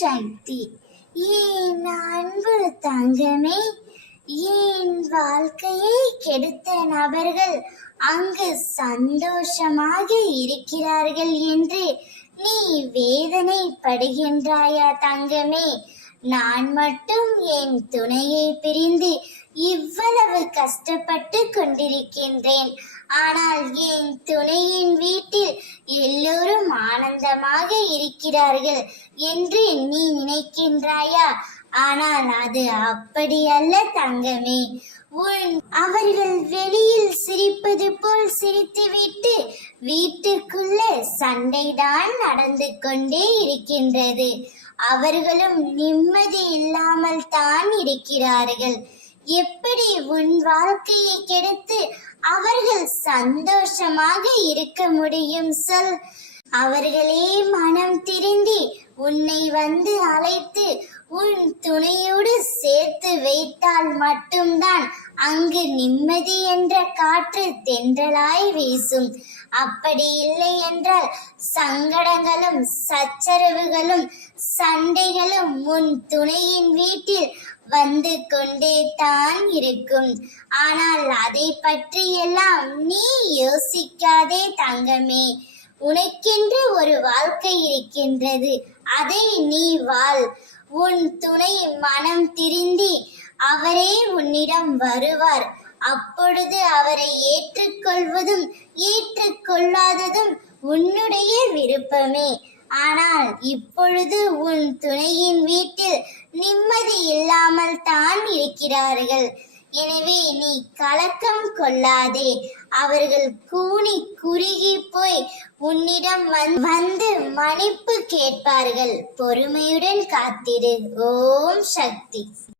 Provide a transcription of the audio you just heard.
சக்தி. என் அன்பு தங்கமே, என் வாழ்க்கையை கெடுத்த நபர்கள் அங்கு சந்தோஷமாக இருக்கிறார்கள் என்று நீ வேதனைப்படுகின்றாயா தங்கமே? நான் மட்டும் என் துணையை பிரிந்து இவ்வளவு கஷ்டப்பட்டு கொண்டிருக்கின்றேன். ஆனால் என் துணையின் வீட்டில் எல்லோரும் ஆனந்தமாக இருக்கிறார்கள் என்று நீ நினைக்கின்றாயா? ஆனால் அது அப்படி அல்ல தங்கமே. அவர்கள் வெளியில் சிரிப்பது போல் சிரித்துவிட்டு வீட்டுக்குள்ள சண்டைதான் நடந்து கொண்டே இருக்கின்றது. அவர்களும் நிம்மதி இல்லாமல் தான் இருக்கிறார்கள். எப்படி உன் வாழ்க்கையை கெடுத்து அவர்கள் சந்தோஷமாக இருக்க முடியும் சொல்? அவர்களே மனம் திருந்தி உன்னை வந்து அழைத்து உன் துணையோடு சேர்த்து வைத்தால் மட்டும்தான் அங்கு நிம்மதி என்ற காற்று தென்றலாய் வீசும். அப்படி இல்லை என்றால் சங்கடங்களும் சச்சரவுகளும் சண்டைகளும் உன் துணையின் வீட்டில் வந்து கொண்டே தான் இருக்கும். ஆனால் அதை பற்றி எல்லாம் நீ யோசிக்காதே தங்கமே. உனக்கென்று ஒரு வாழ்க்கை இருக்கின்றது, அதை நீ வாழ். உன் துணை மனம் திருந்தி அவரே உன்னிடம் வருவார். அப்பொழுது அவரை ஏற்றுக்கொள்வதும் ஏற்றுக்கொள்ளாததும் உன்னுடைய விருப்பமே. ஆனால் இப்பொழுது உன் துணையின் வீட்டில் நிம்மதி இல்லாமல் தான் இருக்கிறார்கள். எனவே நீ கலக்கம் கொள்ளாதே. அவர்கள் கூனி குறுகி போய் உன்னிடம் வந்து மன்னிப்பு கேட்பார்கள். பொறுமையுடன் காத்திரு. ஓம் சக்தி.